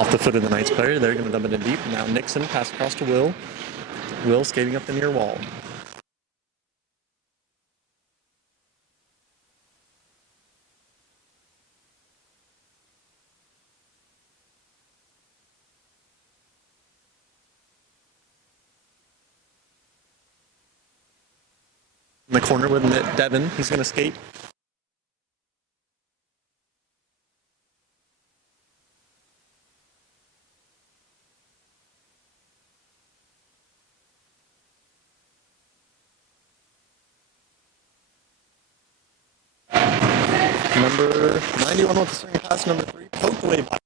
Off the foot of the Knights player, they're going to dump it in deep. Now Nixon, pass across to Will. Will skating up the near wall. In the corner with Devin, he's going to skate. Number 91 with the swing pass. Number 3, poked away by.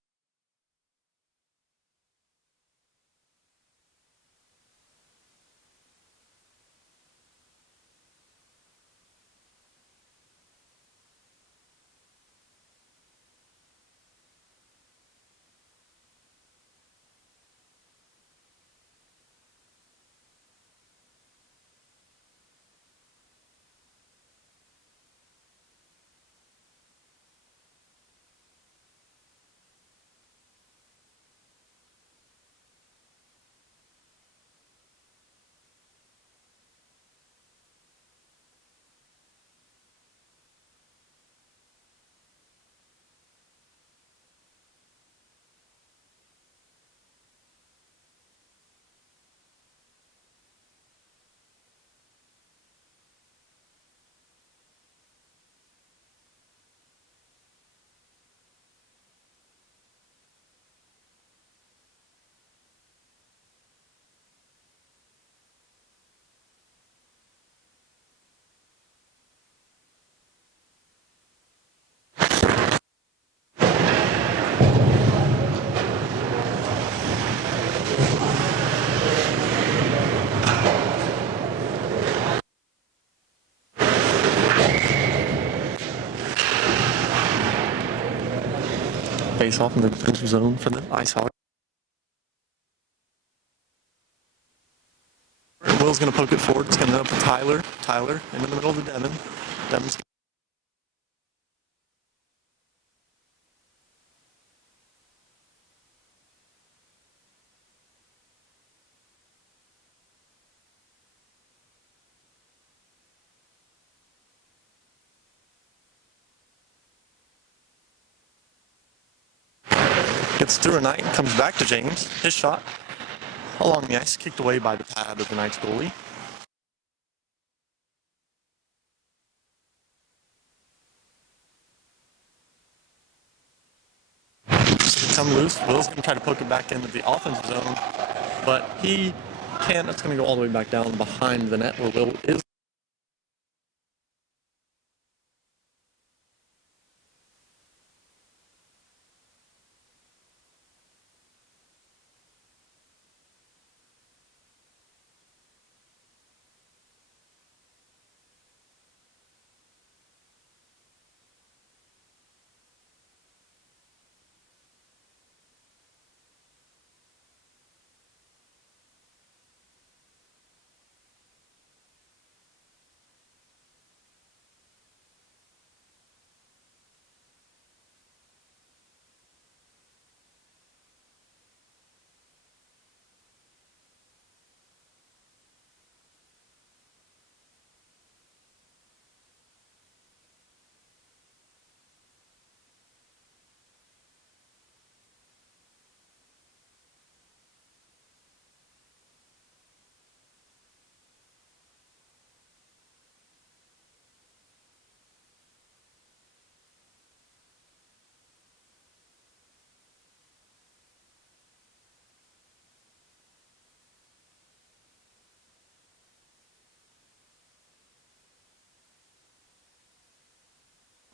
Face off in the defensive zone for the Ice Hogs. Will's going to poke it forward. It's going to end up with Tyler. Tyler in the middle of the Devin. Devin's gets through a Knight, comes back to James. His shot along the ice, kicked away by the pad of the Knights goalie. Come loose. Will's going to try to poke it back into the offensive zone, but he can't. It's going to go all the way back down behind the net where Will is.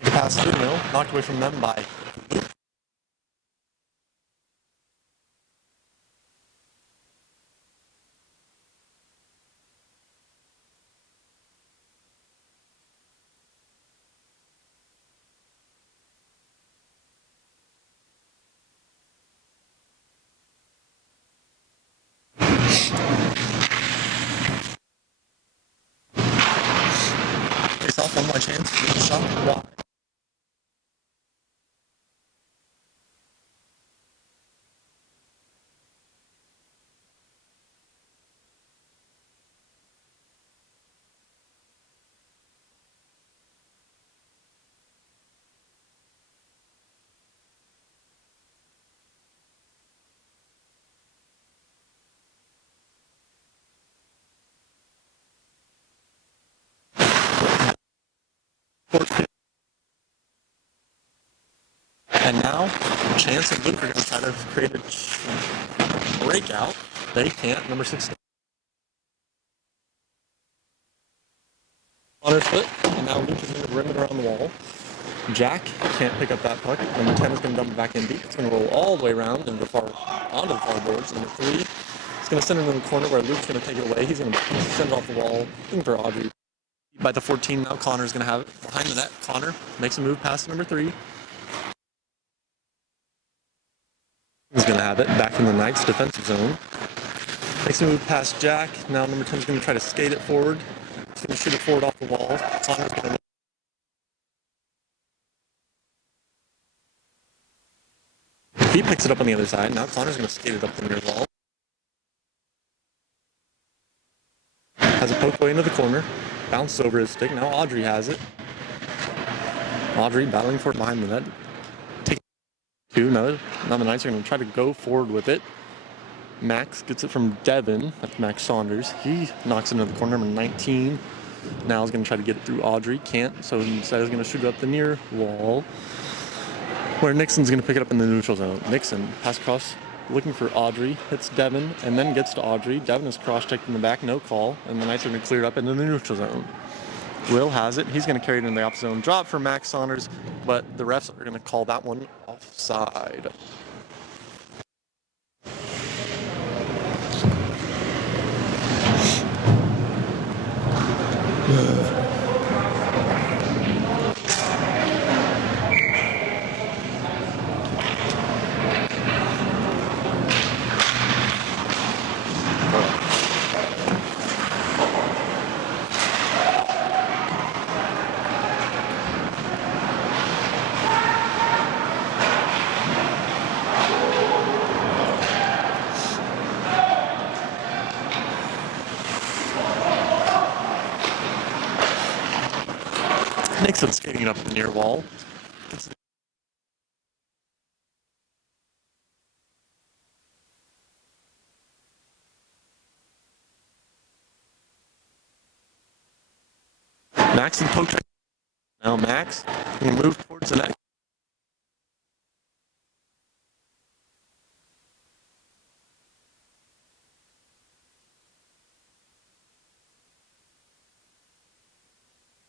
The pass through Mill, knocked away from them by face off, one more chance. Shot wide. And now, Chance and Luke are going to try to create a breakout. They can't. Number 6 on her foot, and now Luke is going to rim it around the wall. Jack can't pick up that puck. Number 10 is going to dump it back in deep. It's going to roll all the way around and onto the far boards. Number 3 is going to send it in the corner where Luke's going to take it away. He's going to send it off the wall, looking for Audrey. By the 14, now Connor's going to have it behind the net. Connor makes a move past number 3. He's going to have it back in the Knights' defensive zone. Makes a move past Jack. Now number 10 is going to try to skate it forward. He's going to shoot it forward off the wall. Connor's going to he picks it up on the other side. Now Connor's going to skate it up the near wall. Has it poked away into the corner. Bounces over his stick. Now Audrey has it. Audrey battling for it behind the net. Take 2. Now the Knights are going to try to go forward with it. Max gets it from Devin. That's Max Saunders. He knocks it into the corner. Number 19. Now he's going to try to get it through Audrey. Can't. So instead he's going to shoot it up the near wall, where Nixon's going to pick it up in the neutral zone. Nixon pass across, looking for Audrey, hits Devin, and then gets to Audrey. Devin is cross-checked in the back, no call, and the Knights are going to clear it up into the neutral zone. Will has it. He's going to carry it in the opposite zone. Drop for Max Saunders, but the refs are going to call that one offside. Nixon skating up the near wall. Max and poke check. Now Max can move towards the net.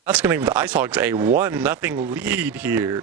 That's going to give the Ice Hogs a 1-0 lead here.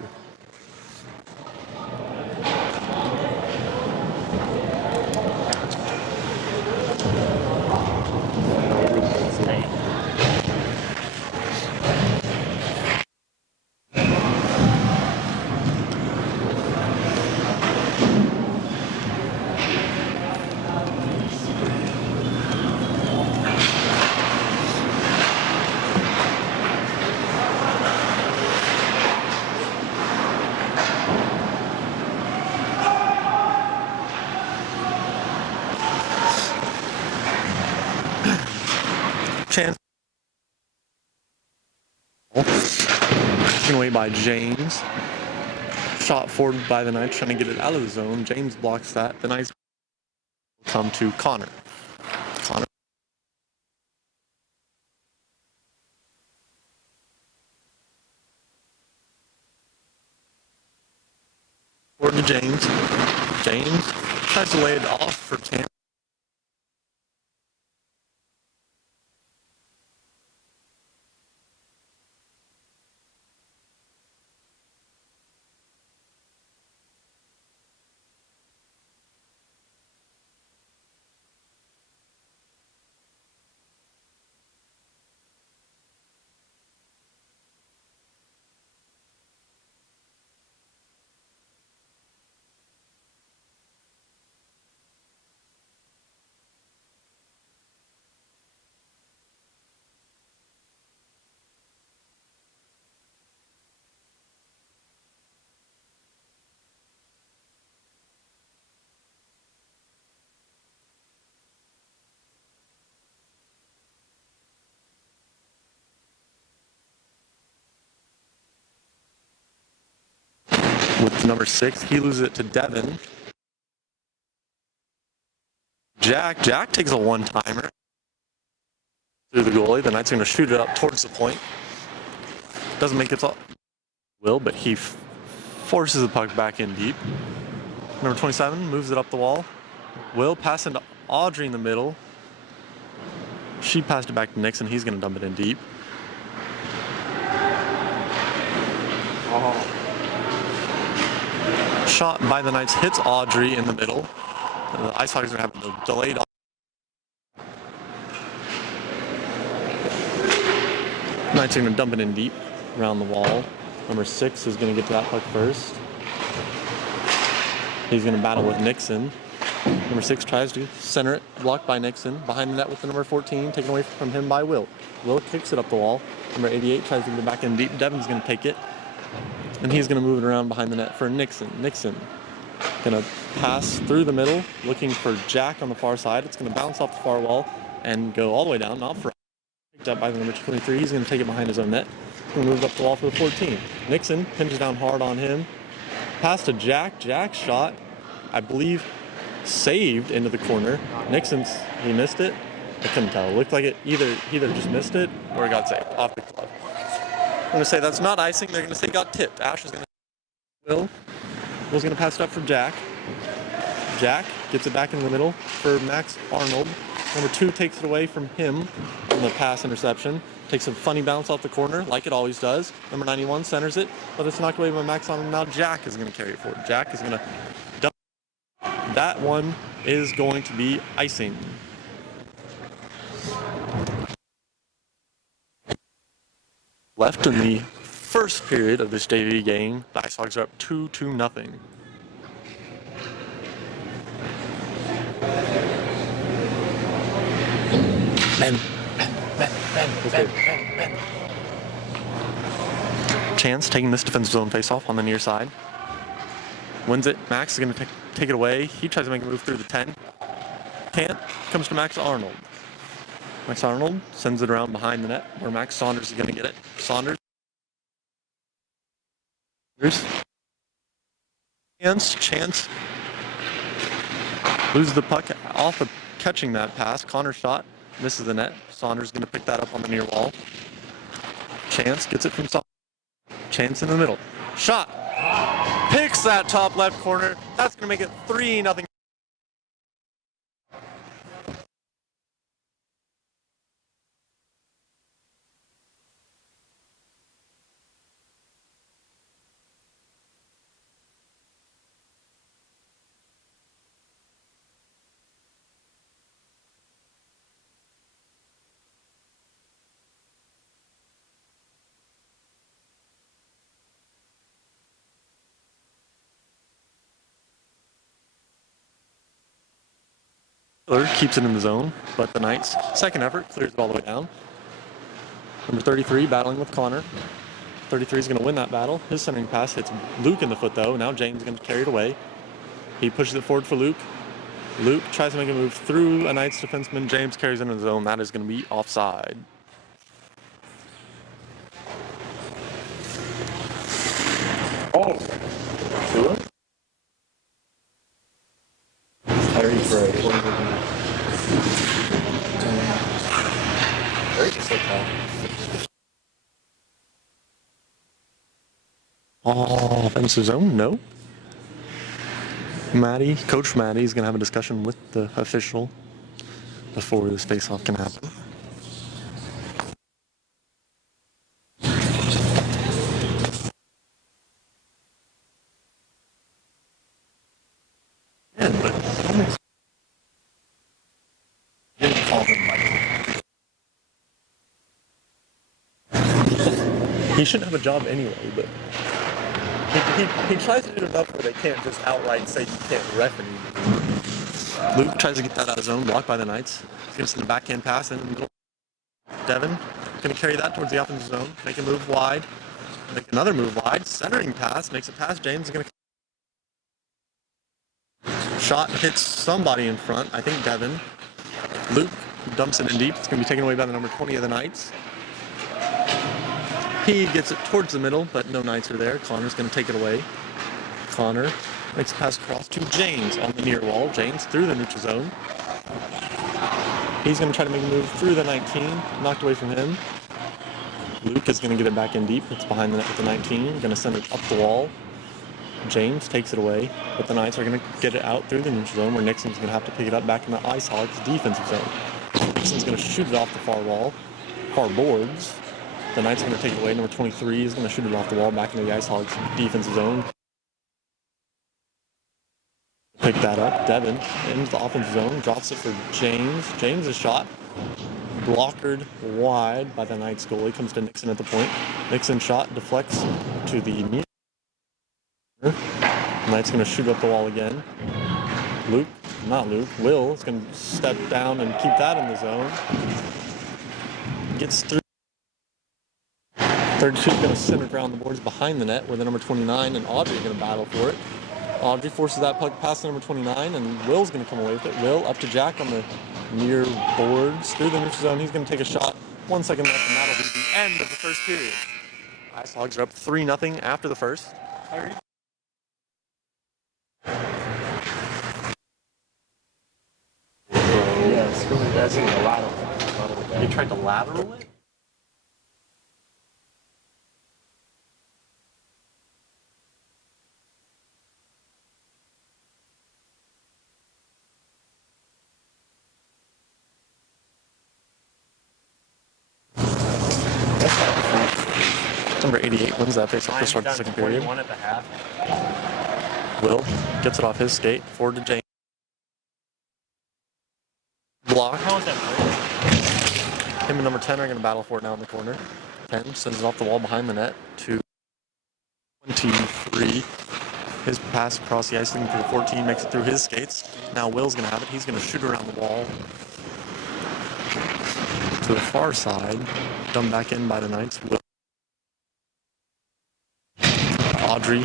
Chance. Taken away by James. Shot forward by the Knights, trying to get it out of the zone. James blocks that. The Knights come to Connor. Connor. Forward to James. James tries to lay it off for Chance. With number 6, he loses it to Devin. Jack takes a one-timer through the goalie. The Knights are going to shoot it up towards the point. Doesn't make it all. Will, but he Forces the puck back in deep. Number 27 moves it up the wall. Will pass into Audrey in the middle. She passed it back to Nixon. He's going to dump it in deep. Shot by the Knights hits Audrey in the middle. The Ice Hogs are having a delayed. Knights are going to dump it in deep around the wall. Number 6 is going to get to that puck first. He's going to battle with Nixon. Number 6 tries to center it, blocked by Nixon. Behind the net with the number 14, taken away from him by Will. Will kicks it up the wall. Number 88 tries to get it back in deep. Devin's going to take it. And he's going to move it around behind the net for Nixon. Nixon going to pass through the middle, looking for Jack on the far side. It's going to bounce off the far wall and go all the way down, not for picked up by the number 23. He's going to take it behind his own net. Going to move it up the wall for the 14. Nixon pinches down hard on him. Pass to Jack. Jack's shot, I believe, saved into the corner. Nixon's, he missed it. I couldn't tell. It looked like it either just missed it or it got saved off the glove. I'm going to say that's not icing. They're going to say got tipped. Ash is going to Will's going to pass it up for Jack. Jack gets it back in the middle for Max Arnold. Number 2 takes it away from him on the pass interception. Takes a funny bounce off the corner, like it always does. Number 91 centers it, but it's knocked away by Max Arnold. Now Jack is going to carry it forward. Jack is going to dump. That one is going to be icing. Left in the first period of this JV game, the Ice Hogs are up 2-0. Ben. Chance taking this defensive zone face-off on the near side. Wins it. Max is going to take it away. He tries to make a move through the 10. Can't. Comes to Max Arnold. Max Arnold sends it around behind the net where Max Saunders is going to get it. Saunders. Chance. Loses the puck off of catching that pass. Connor shot. Misses the net. Saunders going to pick that up on the near wall. Chance gets it from Saunders. Chance in the middle. Shot. Picks that top left corner. That's going to make it 3-0. Keeps it in the zone, but the Knights' second effort clears it all the way down. Number 33 battling with Connor. 33 is going to win that battle. His centering pass hits Luke in the foot, though. Now James is going to carry it away. He pushes it forward for Luke. Luke tries to make a move through a Knights defenseman. James carries it into the zone. That is going to be offside. Oh, do it? Harry Gray. Very just like that. Offensive zone? No. Coach Maddie is going to have a discussion with the official before this face-off can happen. He shouldn't have a job anyway, but he tries to do enough where they can't just outright say you can't ref anymore. Luke tries to get that out of zone, blocked by the Knights. He's going to send a backhand pass in the middle. Devin going to carry that towards the offensive zone, make a move wide, make another move wide, centering pass, makes it past James. Going to shot hits somebody in front, I think Devin. Luke dumps it in deep. It's going to be taken away by the number 20 of the Knights. He gets it towards the middle, but no Knights are there. Connor's going to take it away. Connor makes a pass across to James on the near wall. James through the neutral zone. He's going to try to make a move through the 19. Knocked away from him. Luke is going to get it back in deep. It's behind the net with the 19. Going to send it up the wall. James takes it away, but the Knights are going to get it out through the neutral zone where Nixon's going to have to pick it up back in the Ice Hogs defensive zone. Nixon's going to shoot it off the far wall, far boards. The Knights are going to take it away. Number 23 is going to shoot it off the wall back into the Ice Hogs defensive zone. Pick that up. Devin into the offensive zone, drops it for James. James' shot blockered wide by the Knights goalie. Comes to Nixon at the point. Nixon shot deflects to the near. Knight's going to shoot up the wall again. Will is going to step down and keep that in the zone. Gets through. 32 is going to center around the boards behind the net where the number 29 and Audrey are going to battle for it. Audrey forces that puck past the number 29 and Will's going to come away with it. Will up to Jack on the near boards through the neutral zone. He's going to take a shot. 1 second left and that'll be the end of the first period. Ice Hogs are up 3-0 after the first. Yeah, screw it. That's a lateral. You tried to lateral it? Number 88 wins that face off to start the second period. At the half. Will gets it off his skate, forward to James. Block. How is that play? Him and number 10 are going to battle for it now in the corner. 10 sends it off the wall behind the net to 23. His pass across the ice looking for the 14 makes it through his skates. Now Will's going to have it. He's going to shoot around the wall to the far side. Dumped back in by the Knights. Will. Audrey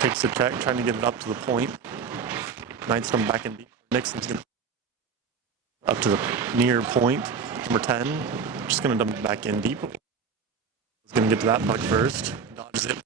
takes the check, trying to get it up to the point. Knights come back in deep. Nixon's going to up to the near point. Number 10, just going to dump it back in deep. He's going to get to that puck first. Dodges it.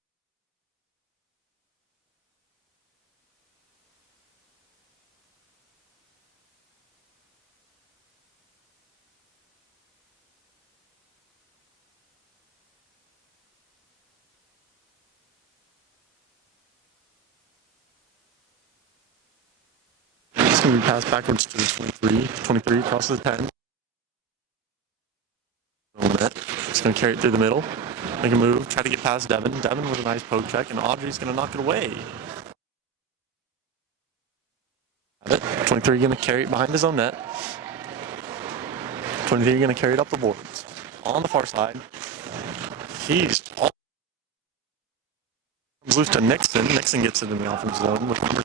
It's going to be passed backwards to the 23. 23 crosses the 10. It's going to carry it through the middle. Make a move, try to get past Devin. Devin with a nice poke check, and Audrey's going to knock it away. 23 going to carry it behind his own net. 23 going to carry it up the boards. On the far side. He's all comes loose to Nixon. Nixon gets it in the offensive zone with number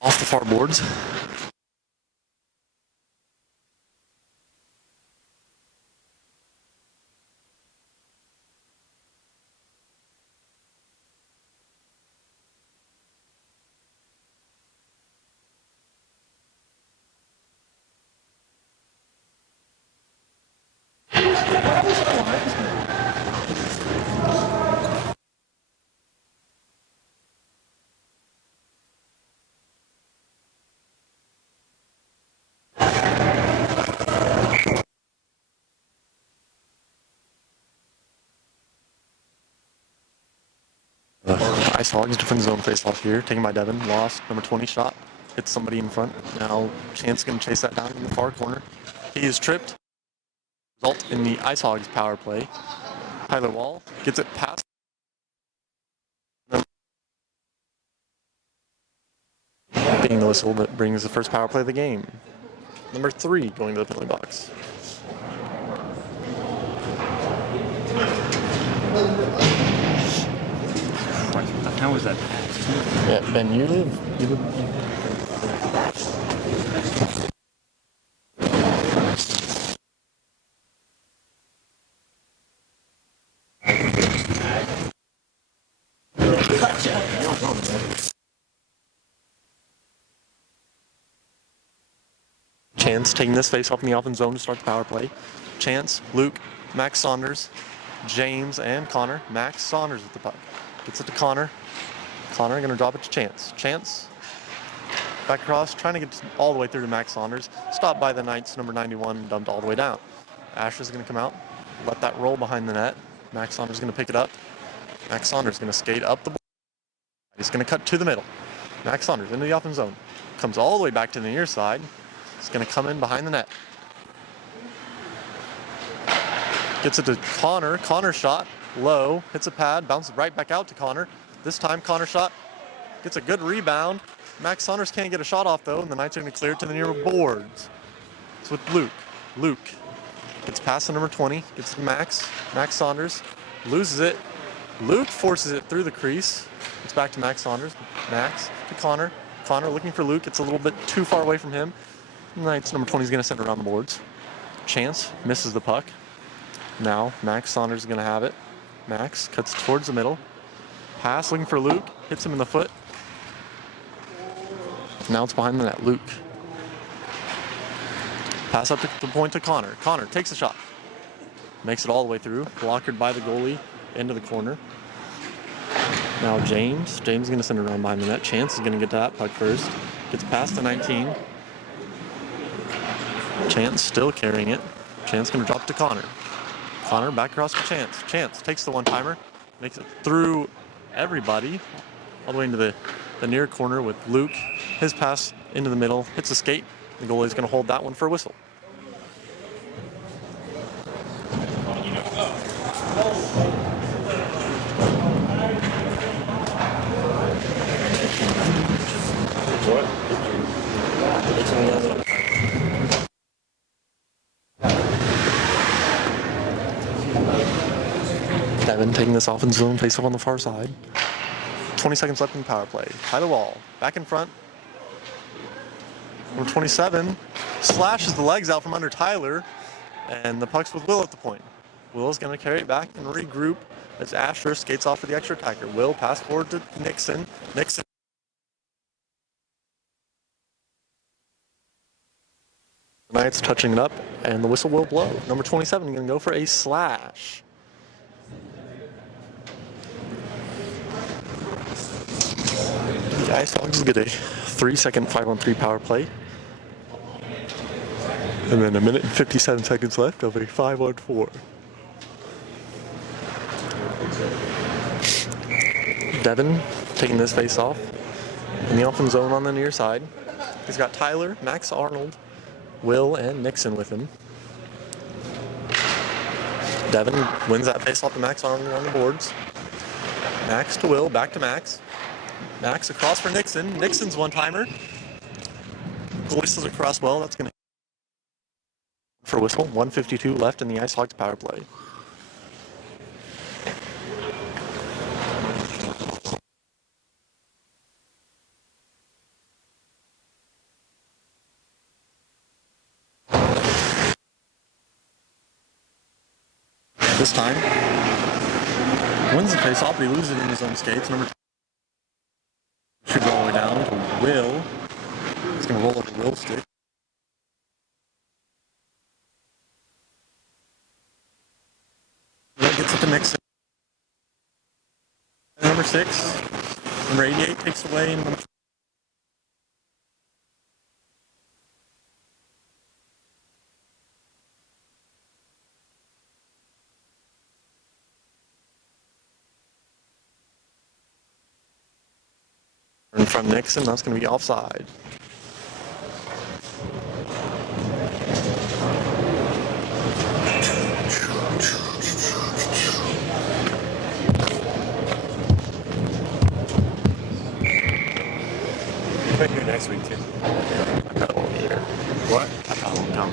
off the far boards. Ice Hogs defends zone face-off here, taken by Devin. Lost, number 20 shot. Hits somebody in front. Now Chance going to chase that down in the far corner. He is tripped. Result in the Ice Hogs power play. Tyler Wall gets it past. Being the whistle that brings the first power play of the game. Number 3 going to the penalty box. How was that? Yeah, Ben, you live. Chance taking this face off in the offense zone to start the power play. Chance, Luke, Max Saunders, James, and Connor. Max Saunders with the puck. Gets it to Connor. Connor going to drop it to Chance. Chance back across, trying to get all the way through to Max Saunders. Stopped by the Knights, number 91, dumped all the way down. Asher's going to come out. let that roll behind the net. Max Saunders going to pick it up. Max Saunders going to skate up the board. He's going to cut to the middle. Max Saunders into the offense zone. Comes all the way back to the near side. He's going to come in behind the net. Gets it to Connor. Connor shot low. Hits a pad. Bounces right back out to Connor. This time Connor shot. Gets a good rebound. Max Saunders can't get a shot off though, and the Knights are going to clear it to the near boards. It's with Luke. Luke gets past the number 20. Gets to Max. Max Saunders loses it. Luke forces it through the crease. It's back to Max Saunders. Max to Connor. Connor looking for Luke. It's a little bit too far away from him. Knights number 20 is going to send it around the boards. Chance misses the puck. Now Max Saunders is going to have it. Max cuts towards the middle. Pass looking for Luke. Hits him in the foot. Now it's behind the net. Luke. Pass up to the point to Connor. Connor takes a shot. Makes it all the way through. Blockered by the goalie into the corner. Now James. James is going to send it around behind the net. Chance is going to get to that puck first. Gets past the 19. Chance still carrying it. Chance going to drop to Connor. Connor back across to Chance. Chance takes the one-timer. Makes it through everybody. All the way into the near corner with Luke. His pass into the middle. Hits the skate. The goalie's going to hold that one for a whistle. Devin taking this offense zone, face off on the far side. 20 seconds left in the power play. Tyler Wall back in front. Number 27 slashes the legs out from under Tyler, and the puck's with Will at the point. Will's going to carry it back and regroup as Asher skates off for the extra attacker. Will pass forward to Nixon. Nixon. The Knights touching it up, and the whistle will blow. Number 27 going to go for a slash. The Ice Hogs get a 3-second 5-on-3 power play. And then a minute and 57 seconds left of a 5-on-4. Devin taking this face off in the open zone on the near side. He's got Tyler, Max Arnold, Will, and Nixon with him. Devin wins that face off to Max Arnold on the boards. Max to Will, back to Max. Max across for Nixon. Nixon's one-timer. Whistles across well. That's going to for whistle. 1:52 left in the Ice Hogs power play. This time, wins the face-off, but he loses it in his own skates. Number 2 should go all the way down to Will. He's going to roll over Will's stick. Will gets it to Nixon. Number 6, number 88 takes away. And number in front of Nixon, that's going to be offside. Right here next week too. I won't be here. What? I won't come.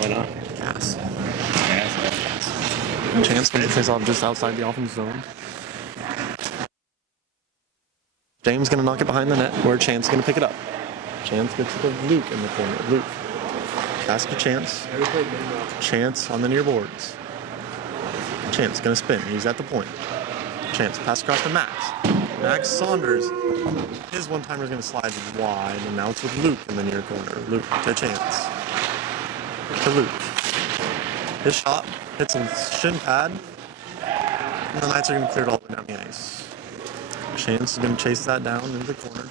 Why not? Gas. Yes. Chance going to face off just outside the offense zone. James going to knock it behind the net, where Chance going to pick it up. Chance gets it to Luke in the corner. Luke. Pass to Chance. Chance on the near boards. Chance going to spin. He's at the point. Chance pass across to Max. Max Saunders. His one-timer is going to slide wide, and now it's with Luke in the near corner. Luke to Chance. To Luke. His shot hits a shin pad, and the Knights are going to clear it all the way down the ice. Chance is going to chase that down into the corner.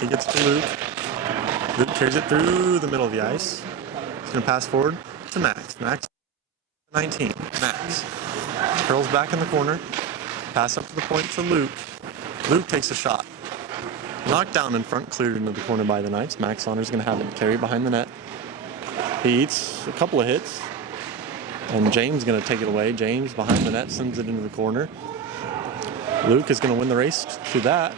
He gets to Luke. Luke carries it through the middle of the ice. He's going to pass forward to Max. Max, 19. Max curls back in the corner. Pass up to the point to Luke. Luke takes a shot. Knocked down in front, cleared into the corner by the Knights. Max Saunders going to have it carry behind the net. He eats a couple of hits. And James going to take it away. James behind the net sends it into the corner. Luke is going to win the race to that.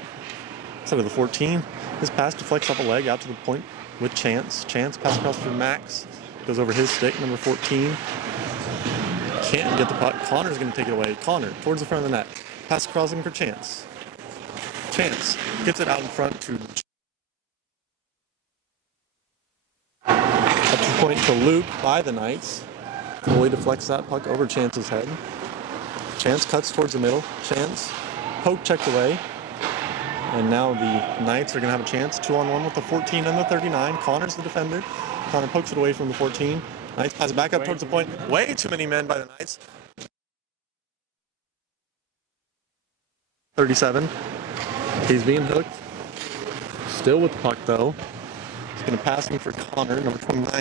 Instead of the 14, his pass deflects off a leg out to the point with Chance. Chance pass across for Max. Goes over his stick, number 14. Can't get the puck. Connor's going to take it away. Connor towards the front of the net. Pass crossing for Chance. Chance gets it out in front to up to point to Luke by the Knights. Goalie deflects that puck over Chance's head. Chance cuts towards the middle. Chance poke checked away. And now the Knights are going to have a chance. 2-on-1 with the 14 and the 39. Connor's the defender. Connor pokes it away from the 14. Knights pass it back up towards the point. Way too many men by the Knights. 37. He's being hooked. Still with the puck, though. He's going to pass him for Connor, number 29.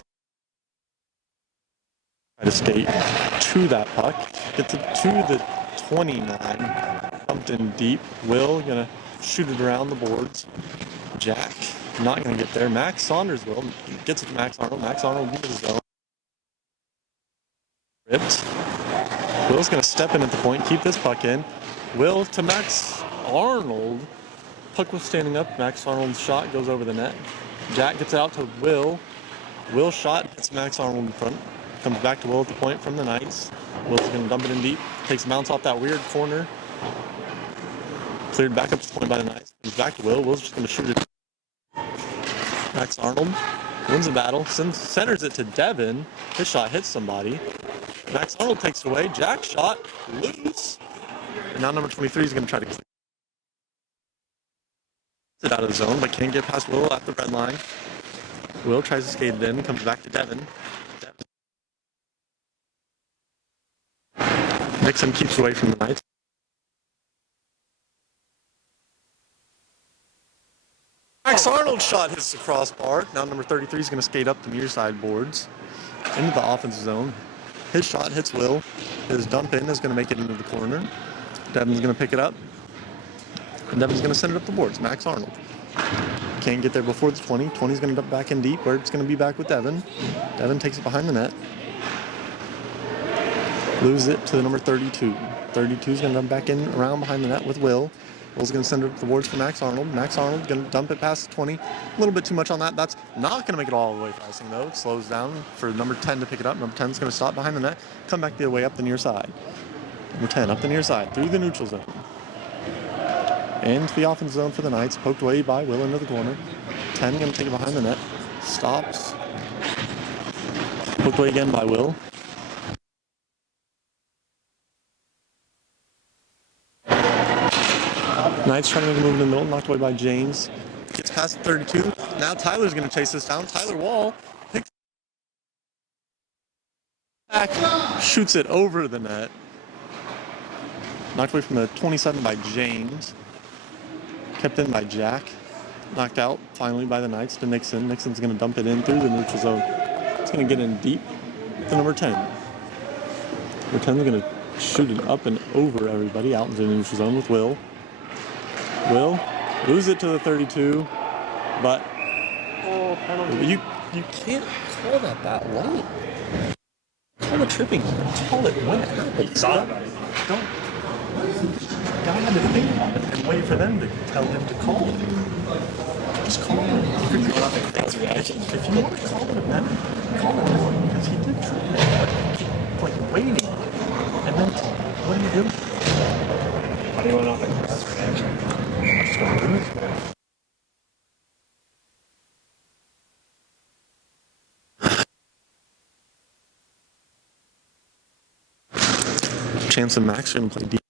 Try to skate to that puck. Gets it to the 29. Pumped in deep. Will going to shoot it around the boards. Jack not going to get there. Max Saunders will. Gets it to Max Arnold. Max Arnold into the zone. Ripped. Will's going to step in at the point. Keep this puck in. Will to Max Arnold. Puck was standing up. Max Arnold's shot goes over the net. Jack gets it out to Will. Will's shot hits Max Arnold in front. Comes back to Will at the point from the Knights. Will's going to dump it in deep. Takes a bounce off that weird corner. Cleared back up to the point by the Knights. Comes back to Will. Will's just going to shoot it. Max Arnold wins the battle. Centers it to Devin. His shot hits somebody. Max Arnold takes it away. Jack's shot loose. And now number 23 is going to try to clear it out of the zone, but can't get past Will at the red line. Will tries to skate it in. Comes back to Devin. Nixon keeps away from the Knights. Max Arnold's shot hits the crossbar. Now number 33 is going to skate up the near side boards into the offensive zone. His shot hits Will. His dump in is going to make it into the corner. Devin's going to pick it up. And Devin's going to send it up the boards. Max Arnold. Can't get there before the 20. 20's going to dump back in deep where it's going to be back with Devin. Devin takes it behind the net. Loses it to the number 32. 32 is going to dump back in around behind the net with Will. Will's going to send it up the boards for Max Arnold. Max Arnold going to dump it past the 20. A little bit too much on that. That's not going to make it all the way for icing, though. It slows down for number 10 to pick it up. Number 10 is going to stop behind the net. Come back the other way up the near side. Number 10 up the near side through the neutral zone. Into the offensive zone for the Knights. Poked away by Will into the corner. 10 going to take it behind the net. Stops. Poked away again by Will. Knights trying to make a move in the middle, knocked away by James. Gets past 32. Now Tyler's going to chase this down. Tyler Wall picks back, shoots it over the net. Knocked away from the 27 by James. Kept in by Jack. Knocked out finally by the Knights to Nixon. Nixon's going to dump it in through the neutral zone. It's going to get in deep to number 10. Number 10 is going to shoot it up and over everybody out into the neutral zone with Will. Will lose it to the 32, but you can't call that late. Call a tripping. Call it when it happens. Don't God had to think about it and wait for them to tell him to call it. Just call it. If you want to call it a net, call it more because he did trip it. Like waiting, and then what do you do? How do you want to know the press reaction? Chance and Max are going to play deep.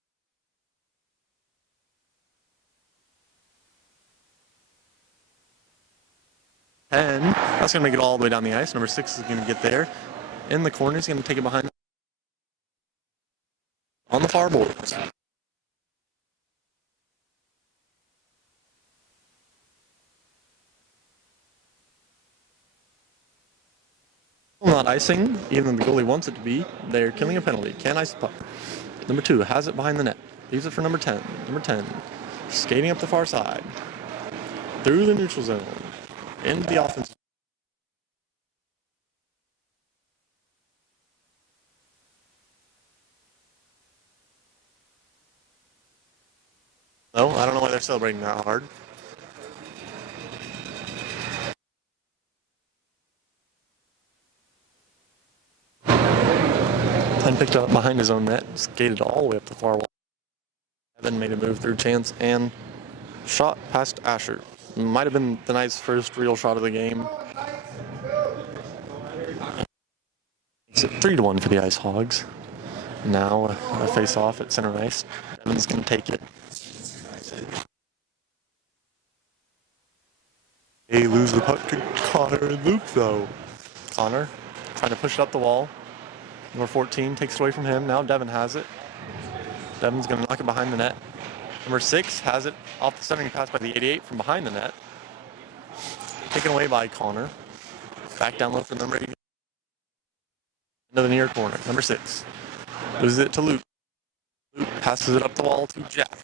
And that's going to make it all the way down the ice. Number 6 is going to get there. In the corner, he's going to take it behind on the far boards. Not icing, even though the goalie wants it to be. They're killing a penalty. Can't ice the puck. Number 2 has it behind the net. Leaves it for number 10. Number 10 skating up the far side. Through the neutral zone. Into the offensive. No, I don't know why they're celebrating that hard. Penn picked up behind his own net, skated all the way up the far wall. Then made a move through chance and shot past Asher. Might have been the night's first real shot of the game. It's 3-1 for the Ice Hogs. Now a face-off at center ice. Evan's going to take it. They lose the puck to Connor and Luke, though. Connor trying to push it up the wall. Number 14 takes it away from him. Now Devin has it. Devin's going to knock it behind the net. Number 6 has it off the centering pass by the 88 from behind the net. Taken away by Connor. Back down low for number 8. Into the near corner. Number 6 loses it to Luke. Luke passes it up the wall to Jack.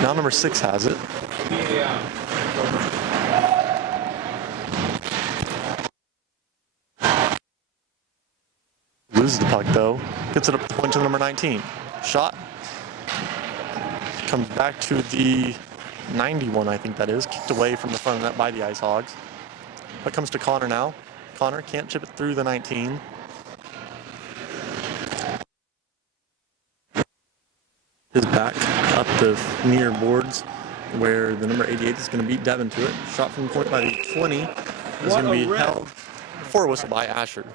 Now number 6 has it. Loses the puck though. Gets it up the point to number 19. Shot. Comes back to the 91, I think that is. Kicked away from the front of the net by the Ice Hogs. Puck comes to Connor now. Connor can't chip it through the 19. His back up the near boards where the number 88 is going to beat Devin to it. Shot from the point by the 20 is going to be held for a whistle by Asher.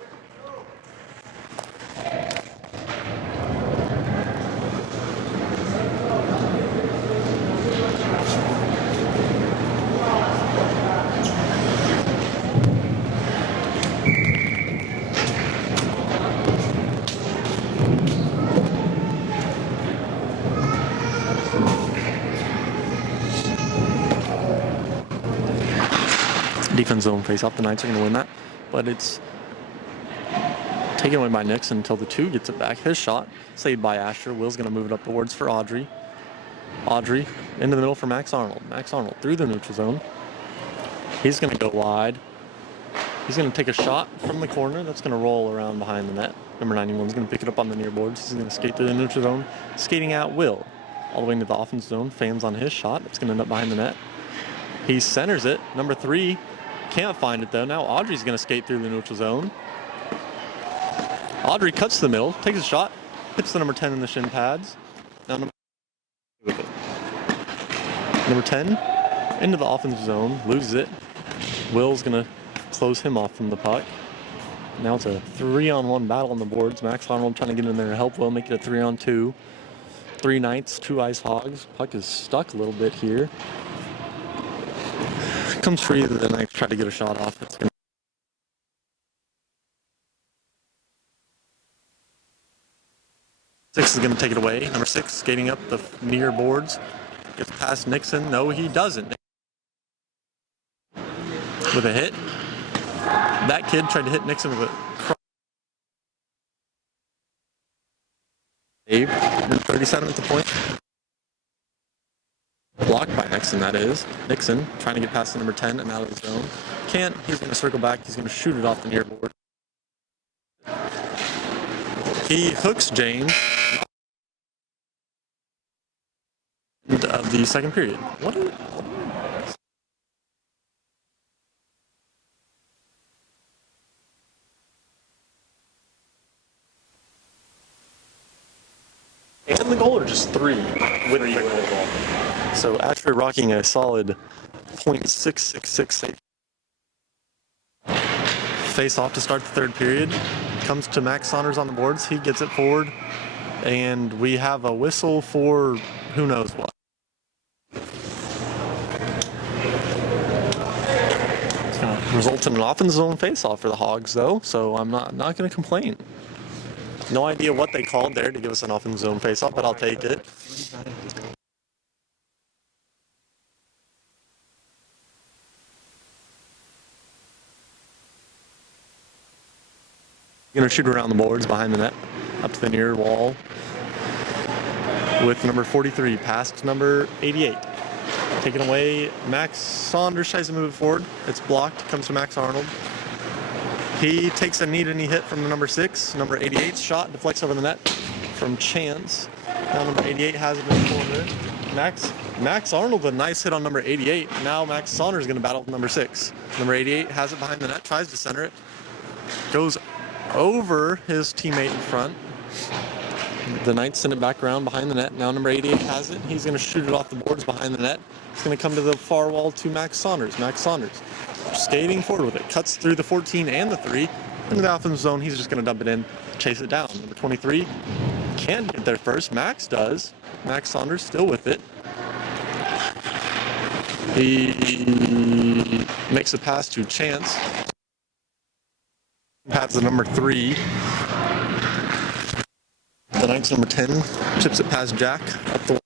Defense zone face off. The Knights are going to win that, but it's taken away by Nixon until the 2 gets it back. His shot saved by Asher. Will's going to move it up the boards for Audrey. Audrey into the middle for Max Arnold. Max Arnold through the neutral zone. He's going to go wide. He's going to take a shot from the corner. That's going to roll around behind the net. Number 91 is going to pick it up on the near boards. He's going to skate through the neutral zone. Skating out Will. All the way into the offense zone. Fans on his shot. It's going to end up behind the net. He centers it. Number 3 can't find it though. Now Audrey's going to skate through the neutral zone. Audrey cuts to the middle, takes a shot, hits the number 10 in the shin pads. Now number 10 into the offensive zone, loses it. Will's going to close him off from the puck. Now it's a 3-on-1 battle on the boards. Max Arnold trying to get in there to help Will make it a 3-on-2. 3 Knights, 2 Ice Hogs. Puck is stuck a little bit here. Comes free, the Knights try to get a shot off. It's gonna... 6 is going to take it away. Number 6 skating up the near boards. Gets past Nixon. No, he doesn't. With a hit. That kid tried to hit Nixon with a save. 37 at the point. Blocked by Nixon, that is. Nixon trying to get past the number 10 and out of the zone. Can't. He's going to circle back. He's going to shoot it off the near board. He hooks James of the second period. What is... And the goal are just 3 with the goal. So after rocking a solid .666 save. Face off to start the third period. Comes to Max Saunders on the boards. He gets it forward. And we have a whistle for who knows what. It's going to result in an offensive zone face-off for the Hogs, though. So I'm not going to complain. No idea what they called there to give us an offensive zone face-off, but I'll take it. Going to shoot around the boards behind the net, up to the near wall. With number 43, past number 88. Taken away, Max Saunders tries to move it forward. It's blocked, comes to Max Arnold. He takes a knee to knee hit from the number 6. Number 88 shot deflects over the net from Chance. Now number 88 has it in the corner. Max Arnold, a nice hit on number 88. Now Max Saunders is going to battle with number 6. Number 88 has it behind the net, tries to center it. Goes over his teammate in front. The Knights send it back around behind the net. Now number 88 has it. He's going to shoot it off the boards behind the net. It's going to come to the far wall to Max Saunders. Max Saunders skating forward with it. Cuts through the 14 and the 3. Into the offensive zone. He's just going to dump it in, chase it down. Number 23 can't get there first. Max does. Max Saunders still with it. He makes a pass to Chance. Pass to number 3. The Knights number 10 chips it past Jack up the wall.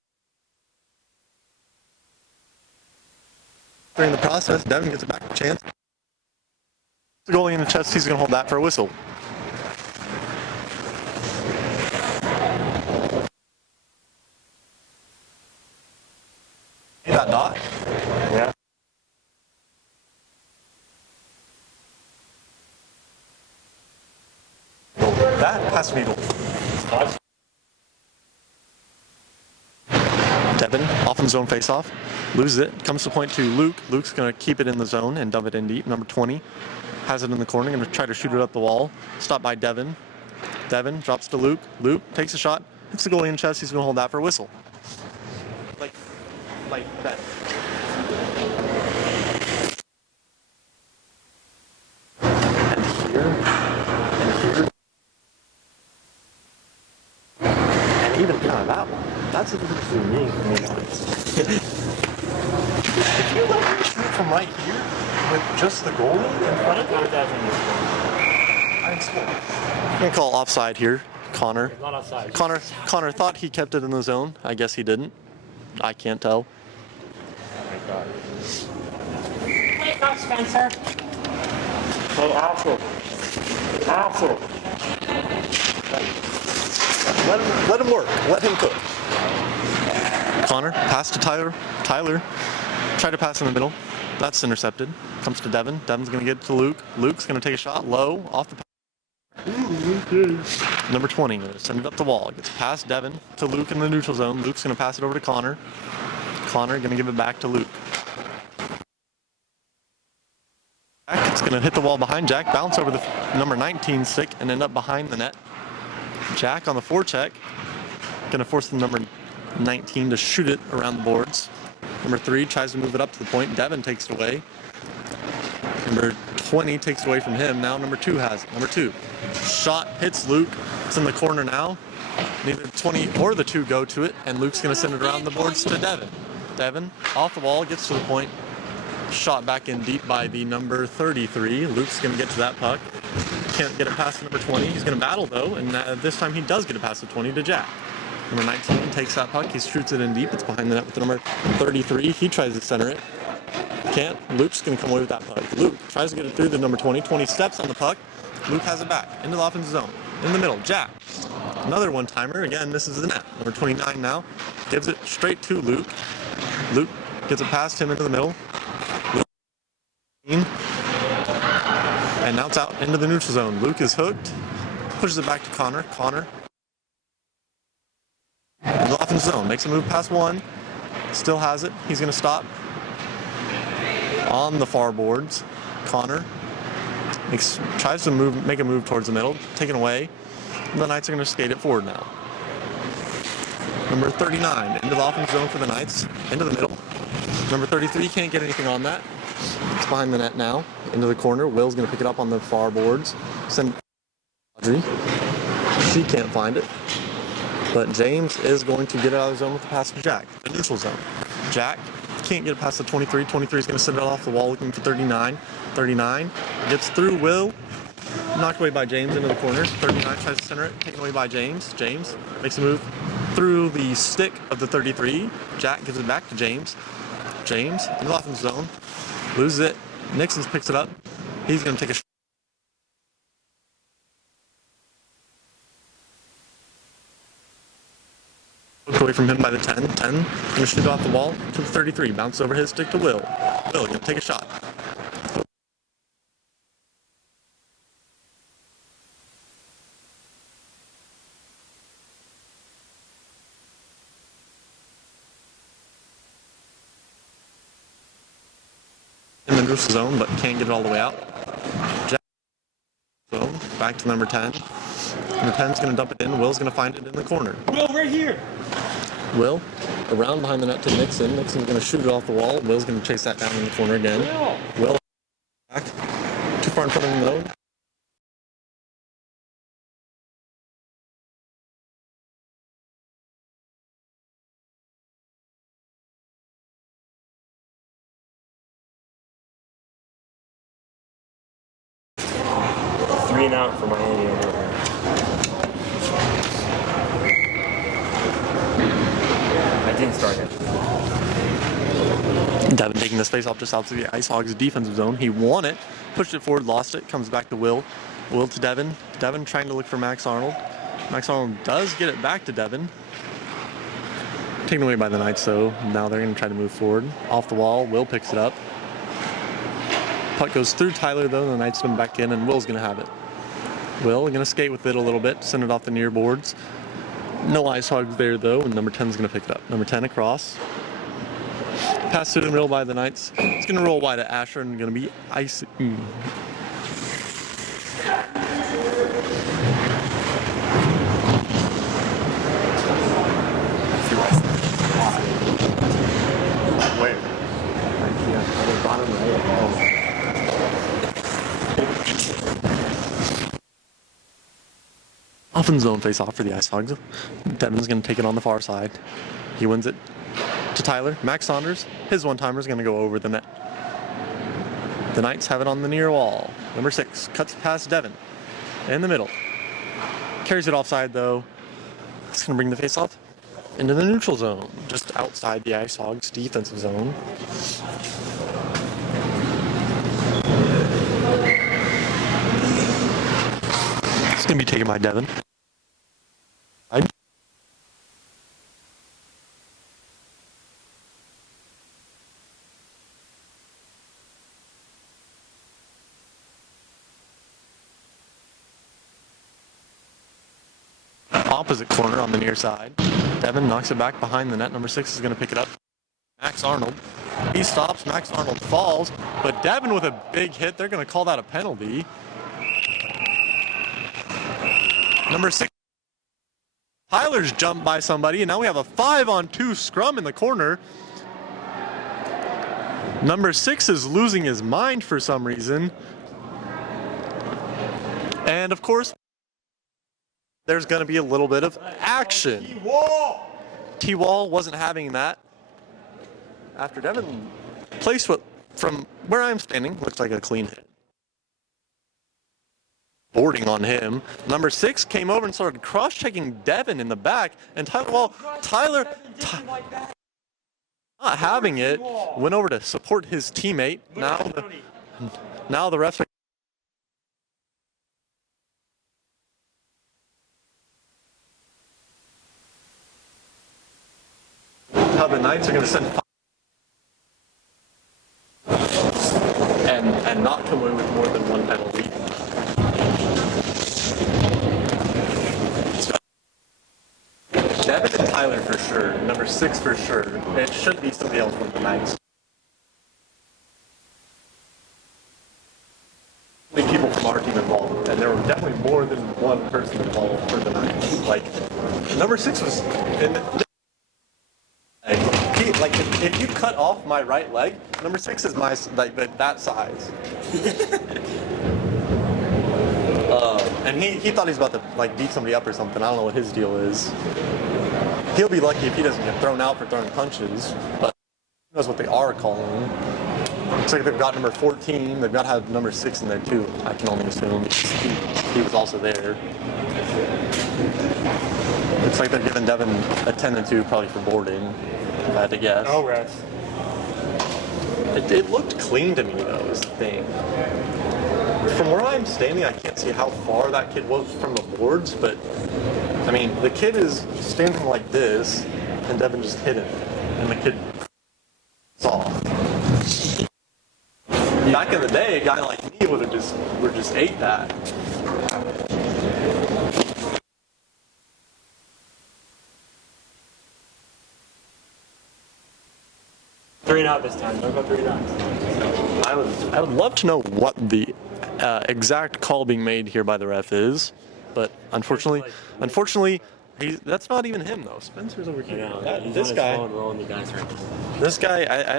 During the process, Devin gets it back to Chance. The goalie in the chest, he's going to hold that for a whistle. See that dot? Yeah. That has to be goal. Devin off in zone face-off, loses it, comes to point to Luke. Luke's going to keep it in the zone and dump it in deep. Number 20 has it in the corner, going to try to shoot it up the wall. Stopped by Devin. Devin drops to Luke. Luke takes a shot, hits the goalie in the chest. He's going to hold that for a whistle. Like that. And here. And even that one. That's the difference between me and me. If you let me shoot from right here with just the goalie in front of you, I'm scoring. I'm gonna call offside here. Connor. It's not offside. Connor thought he kept it in the zone. I guess he didn't. I can't tell. Oh my God. Wake up, Spencer. Hey, Asher. Let him work. Let him cook. Connor, pass to Tyler. Try to pass in the middle. That's intercepted. Comes to Devin. Devin's going to get it to Luke. Luke's going to take a shot low off the pass. Number 20, send it up the wall. Gets past Devin to Luke in the neutral zone. Luke's going to pass it over to Connor. Connor going to give it back to Luke. Jack, it's going to hit the wall behind Jack, bounce over the number 19 stick, and end up behind the net. Jack on the forecheck. Going to force the number 19 to shoot it around the boards. Number 3 tries to move it up to the point. Devin takes it away. Number 20 takes it away from him. Now number 2 has it. Number 2. Shot hits Luke. It's in the corner now. Neither 20 or the 2 go to it, and Luke's going to send it around the boards to Devin. Devin off the wall, gets to the point. Shot back in deep by the number 33. Luke's going to get to that puck. Can't get it past the number 20. He's going to battle though, and this time he does get it past the 20 to Jack. Number 19 takes that puck. He shoots it in deep. It's behind the net with the number 33. He tries to center it. Can't. Luke's going to come away with that puck. Luke tries to get it through the number 20. 20 steps on the puck. Luke has it back into the offensive zone. In the middle, Jack. Another one-timer. Again, this is the net. Number 29 now. Gives it straight to Luke. Luke gets it past him into the middle. Luke. And now it's out into the neutral zone. Luke is hooked. Pushes it back to Connor. Connor. In the offensive zone. Makes a move past 1. Still has it. He's going to stop. On the far boards. Connor. Tries to make a move towards the middle. Taken away. The Knights are going to skate it forward now. Number 39 into the offensive zone for the Knights. Into the middle. Number 33 can't get anything on that. It's behind the net now. Into the corner. Will's going to pick it up on the far boards. Send Audrey. She can't find it. But James is going to get it out of the zone with the pass to Jack. The neutral zone. Jack can't get it past the 23. 23 is going to send it off the wall looking for 39. 39 gets through Will. Knocked away by James into the corner. 39 tries to center it. Taken away by James. James makes a move through the stick of the 33. Jack gives it back to James. James in the offensive zone. Loses it. Nixon picks it up. He's going to take a shot. away from him by the 10. 10, gonna shoot off the wall to the 33. Bounce over his stick to Will. Will, gonna take a shot. In the neutral zone, but can't get it all the way out. So, back to number 10. Number 10's gonna dump it in. Will's gonna find it in the corner. Will, right here. Will, around behind the net to Nixon. Nixon's gonna shoot it off the wall. Will's gonna chase that down in the corner again. Will, back. Too far in front of him though. Three and out for Miami over there. I didn't start it. Devin taking this face off just outside the Ice Hogs defensive zone. He won it, pushed it forward, lost it, comes back to Will. Will to Devin. Devin trying to look for Max Arnold. Max Arnold does get it back to Devin. Taken away by the Knights though. Now they're going to try to move forward. Off the wall, Will picks it up. Puck goes through Tyler though, and the Knights come back in, and Will's going to have it. Will going to skate with it a little bit, send it off the near boards. No Ice Hogs there though, and number 10's going to pick it up. Number 10 across. Pass through the middle by the Knights. It's going to roll wide to Asher and going to be icy. Where? On the bottom right. Off in zone face off for the Ice Hogs. Devin's going to take it on the far side. He wins it to Tyler. Max Saunders, his one-timer is going to go over the net. The Knights have it on the near wall. Number 6 cuts past Devin in the middle. Carries it offside though. It's going to bring the face-off into the neutral zone, just outside the Ice Hogs defensive zone. It's going to be taken by Devin. Opposite corner on the near side. Devin knocks it back behind the net. Number 6 is going to pick it up. Max Arnold. He stops. Max Arnold falls. But Devin with a big hit. They're going to call that a penalty. Number 6. Tyler's jumped by somebody. And now we have a 5-on-2 scrum in the corner. Number 6 is losing his mind for some reason. And of course, there's going to be a little bit of action. T-Wall wasn't having that. After Devin placed what, from where I'm standing, looks like a clean hit. Boarding on him. Number 6 came over and started cross-checking Devin in the back. And Tyler not having it, went over to support his teammate. Now the refs. How the Knights are going to send and not come away with more than one penalty. Devin and Tyler for sure. Number 6 for sure. It should be somebody else from the Knights. People from our team involved, and there were definitely more than one person involved for the Knights. Like number 6 was in. Like if you cut off my right leg, number 6 is my that size. And he thought he's about to like beat somebody up or something. I don't know what his deal is. He'll be lucky if he doesn't get thrown out for throwing punches, but who knows what they are calling. Looks like they've got number 14. They've got to have number 6 in there too. I can only assume he was also there. Looks like they're giving Devin a 10-2 probably for boarding. If I had to guess. No rest. It looked clean to me though, is the thing. From where I'm standing, I can't see how far that kid was from the boards, but I mean, the kid is standing like this, and Devin just hit him, and the kid saw. Back in the day, a guy like me would have just ate that. Three and out this time. Don't go 3 and out. I would love to know what the exact call being made here by the ref is, but unfortunately, that's not even him though. Spencer's over here. This guy, I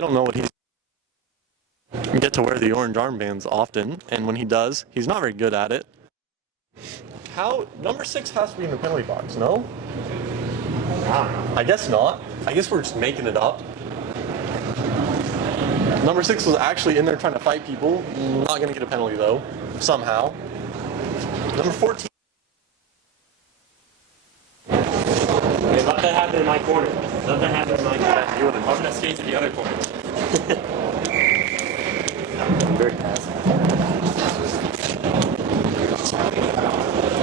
don't know what he's. Get to wear the orange armbands often, and when he does, he's not very good at it. How number 6 has to be in the penalty box? No. I guess not. I guess we're just making it up. Number 6 was actually in there trying to fight people. Not going to get a penalty, though, somehow. Number 14. Hey, let that happen in my corner. Let that happen in my corner. You want to I'm skate to the other corner. Very fast.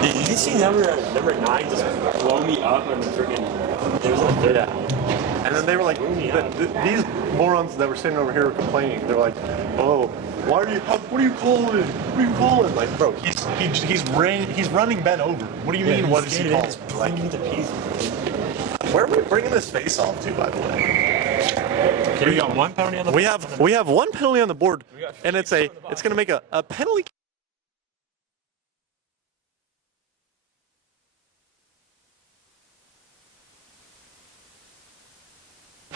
Did you see number 9 just blow me up and freaking... There was a third out. And then they were like, these morons that were sitting over here were complaining. They're like, oh, what are you calling? What are you calling? Like, bro, he's running Ben over. What do you mean? What is he calling? Like, where are we bringing this face off to, by the way? Okay, we got one penalty on the board. We have one penalty on the board, and it's gonna make a penalty.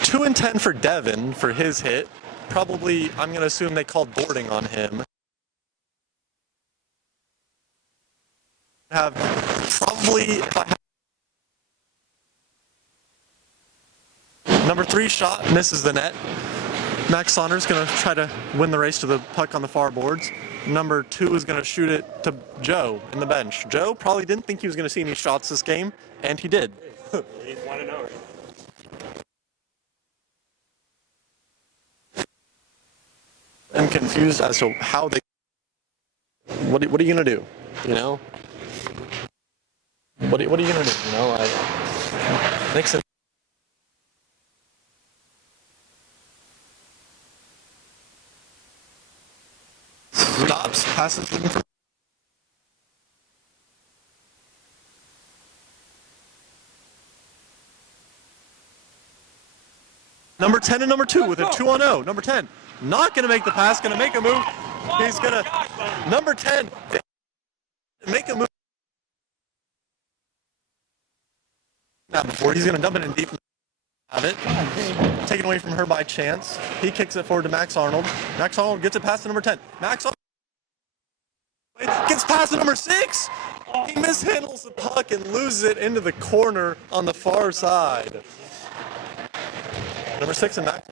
Two and 10 for Devin for his hit. Probably, I'm going to assume they called boarding on him. Number 3 shot misses the net. Max Saunders going to try to win the race to the puck on the far boards. Number 2 is going to shoot it to Joe in the bench. Joe probably didn't think he was going to see any shots this game, and he did. He's 1-0. I'm confused as to how they. What are you gonna do? You know. What are you gonna do? You know, Nixon. Stops, passes looking for. Number 10 and number 2 with a 2-on-0. Number 10. Not going to make the pass, going to make a move. He's going to, number 10, make a move. Now before he's going to dump it in deep. Have it. Taken away from her by chance. He kicks it forward to Max Arnold. Max Arnold gets it past to number 10. Max Arnold gets past to number 6. He mishandles the puck and loses it into the corner on the far side. Number 6 and Max.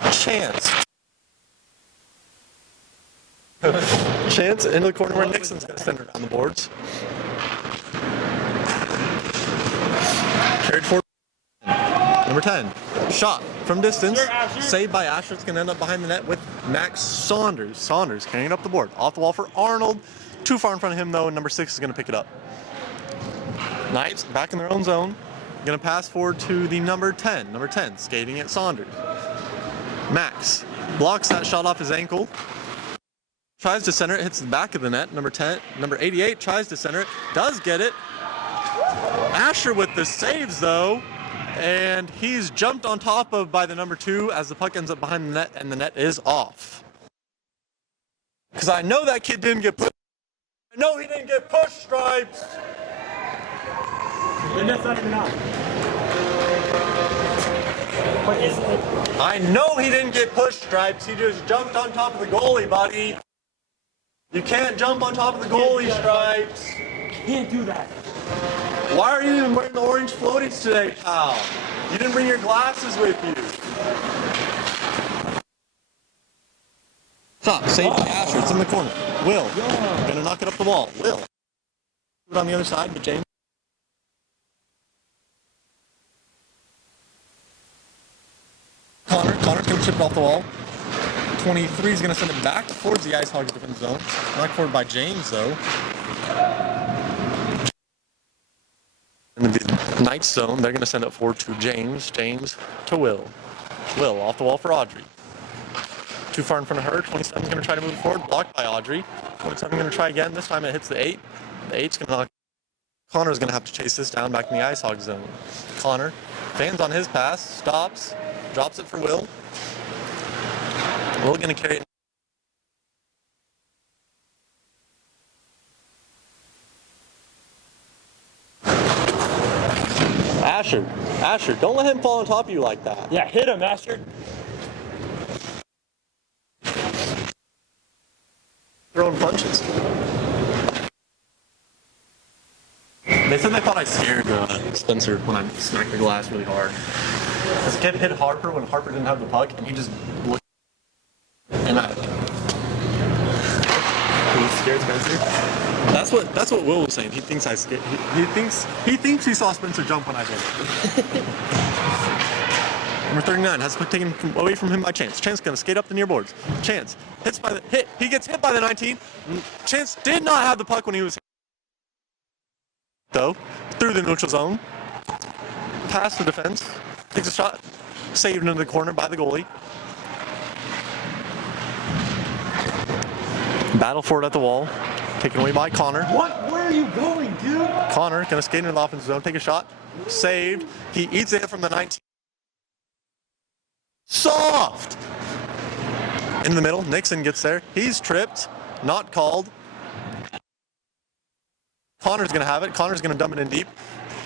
Chance into the corner where Nixon's going to send it on the boards. Carried forward. Number 10. Shot from distance. Saved by Asher. It's going to end up behind the net with Max Saunders. Saunders carrying it up the board. Off the wall for Arnold. Too far in front of him, though, and number 6 is going to pick it up. Knights back in their own zone. Going to pass forward to the number 10. Number 10 skating at Saunders. Max blocks that shot off his ankle. Tries to center it, hits the back of the net. Number 88 tries to center it, does get it. Asher with the saves though, and he's jumped on top of by the number 2 as the puck ends up behind the net, and the net is off. Because I know that kid didn't get pushed. I know he didn't get pushed, Stripes. Then that's not even on. What is it? I know he didn't get pushed, Stripes. He just jumped on top of the goalie, buddy. You can't jump on top of the goalie, Stripes. Can't do that. Why are you even wearing the orange floaties today, pal? You didn't bring your glasses with you. Stop. Saved by Asher. It's in the corner. Will. Gonna knock it up the wall. Will. Put it on the other side, but James. Connor's gonna chip it off the wall. 23 is gonna send it back towards the Ice Hogs defense zone. Knocked forward by James though. Knight's zone, they're going to send it forward to James. James to Will. Will off the wall for Audrey. Too far in front of her. 27 is going to try to move forward. Blocked by Audrey. 27 going to try again. This time it hits the 8. The 8's going to knock. Connor's going to have to chase this down back in the Ice Hog zone. Connor fans on his pass. Stops. Drops it for Will. Will going to carry it. Asher, don't let him fall on top of you like that. Yeah, hit him, Asher. Throwing punches. They said they thought I scared Spencer when I smacked the glass really hard. This kid hit Harper when Harper didn't have the puck, and he just looked. And He scared Spencer? that's what Will was saying. He thinks I scared. He thinks he saw Spencer jump when I hit it. Number 39 has the puck taken away from him by Chance. Chance gonna skate up the near boards. Chance hits by the hit. He gets hit by the 19. Chance did not have the puck when he was hit. Though through the neutral zone, past the defense, takes a shot, saved into the corner by the goalie. Battle for it at the wall, taken away by Connor. What? Where are you going, dude? Connor gonna skate into the offensive zone, take a shot, saved. He eats it from the 19. Soft! In the middle, Nixon gets there. He's tripped, not called. Connor's gonna have it. Connor's gonna dump it in deep.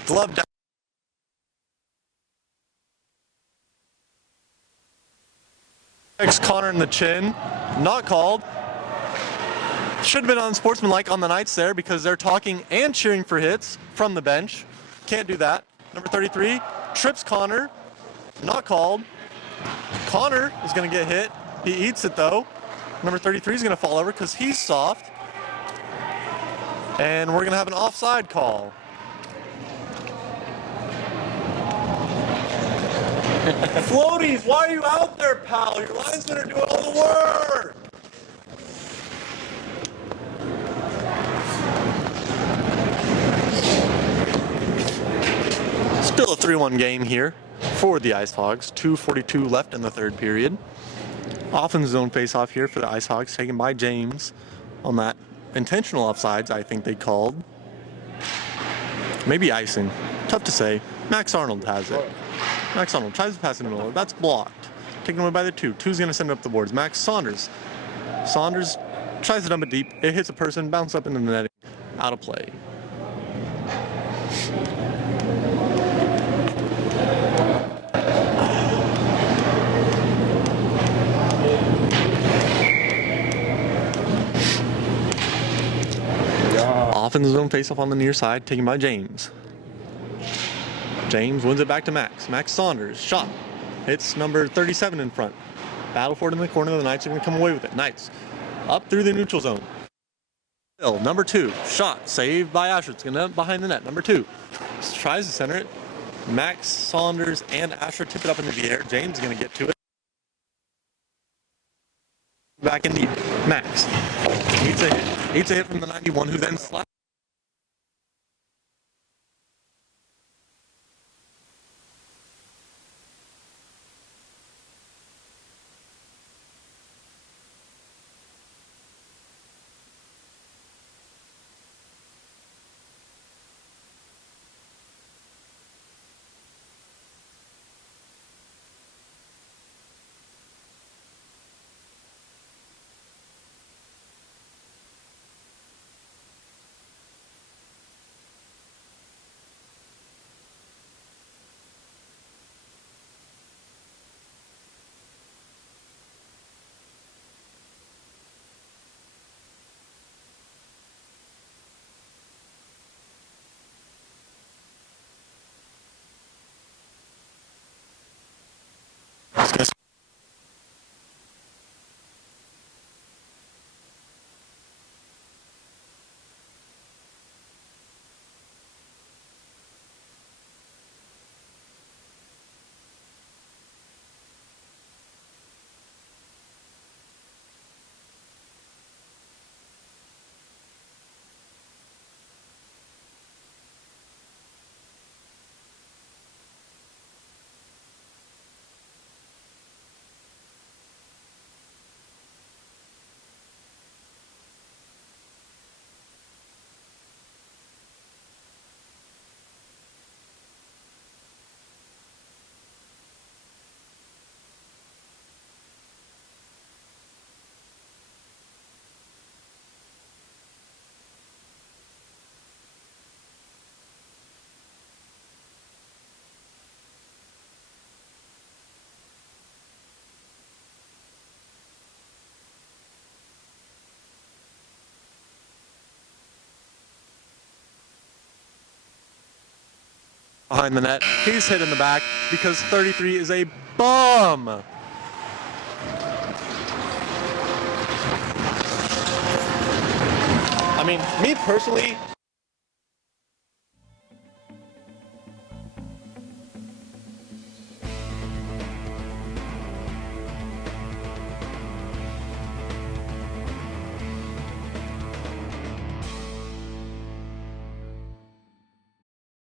Glove down. Connor in the chin, not called. Should have been unsportsmanlike on the Knights there because they're talking and cheering for hits from the bench. Can't do that. Number 33 trips Connor, not called. Connor is going to get hit. He eats it though. Number 33 is going to fall over because he's soft. And we're going to have an offside call. Floaties, why are you out there, pal? Your linesmen are doing all the work. Still a 3-1 game here for the Ice Hogs. 2:42 left in the third period. Offense zone face-off here for the Ice Hogs, taken by James on that intentional offsides I think they called. Maybe icing. Tough to say. Max Arnold has it. Max Arnold tries to pass in the middle. That's blocked. Taken away by the 2. 2's going to send it up the boards. Max Saunders. Saunders tries to dump it deep. It hits a person, bounces up into the netting. Out of play. Offense zone face-off on the near side, taken by James. James wins it back to Max. Max Saunders, shot. Hits number 37 in front. Battle for it in the corner. The Knights are going to come away with it. Knights up through the neutral zone. Still, number 2, shot. Saved by Asher. It's going to behind the net. Number 2 tries to center it. Max Saunders and Asher tip it up into the air. James is going to get to it. Back in deep. Max eats a hit from the 91, who then slaps. behind the net. He's hit in the back because 33 is a bum. I mean, me personally,